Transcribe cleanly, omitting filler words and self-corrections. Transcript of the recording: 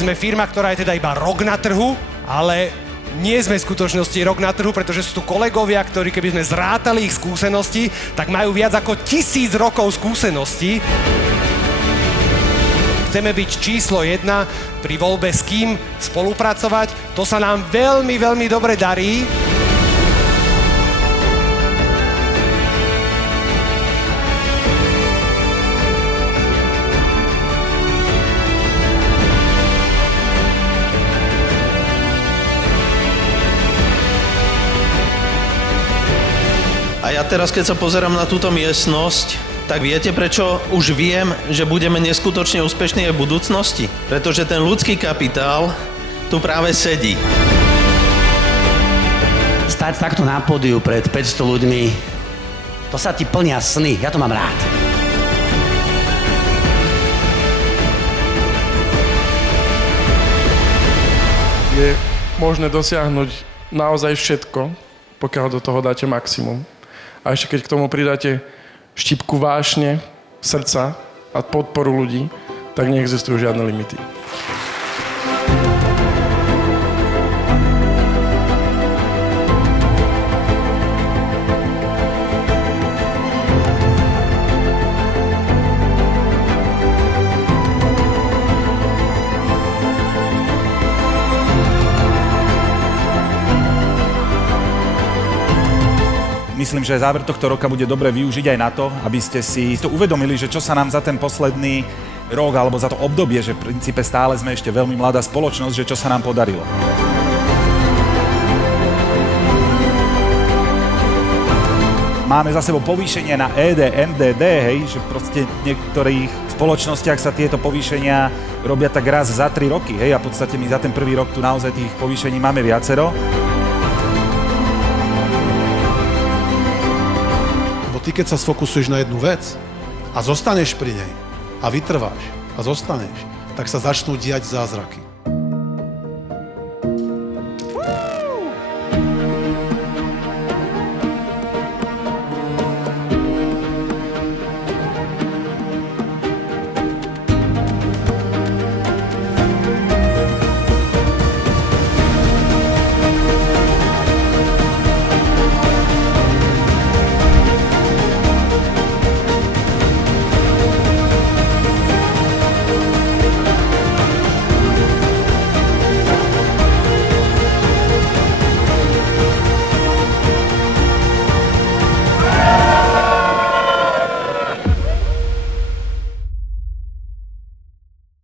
sme firma, ktorá je teda iba rok na trhu, ale nie sme v skutočnosti rok na trhu, pretože sú tu kolegovia, ktorí keby sme zrátali ich skúsenosti, tak majú viac ako 1000 rokov skúseností. Chceme byť číslo 1 pri voľbe s kým spolupracovať. To sa nám veľmi, veľmi dobre darí. A ja teraz, keď sa pozerám na túto miestnosť, tak viete, prečo už viem, že budeme neskutočne úspešní aj v budúcnosti? Pretože ten ľudský kapitál tu práve sedí. Stať takto na pódiu pred 500 ľuďmi, to sa ti plnia sny, ja to mám rád. Je možné dosiahnuť naozaj všetko, pokiaľ do toho dáte maximum. A ešte keď k tomu pridáte štipku vášne, srdca a podporu ľudí, tak neexistujú žiadne limity. Myslím, že záver tohto roka bude dobre využiť aj na to, aby ste si to uvedomili, že čo sa nám za ten posledný rok alebo za to obdobie, že v princípe stále sme ešte veľmi mladá spoločnosť, že čo sa nám podarilo. Máme za sebou povýšenie na ED, MDD, hej, že proste v niektorých spoločnostiach sa tieto povýšenia robia tak raz za 3 roky, hej, a v podstate my za ten prvý rok tu naozaj tých povýšení máme viacero. Ty, keď sa sfokusuješ na jednu vec a zostaneš pri nej a vytrváš a zostaneš, tak sa začnú diať zázraky.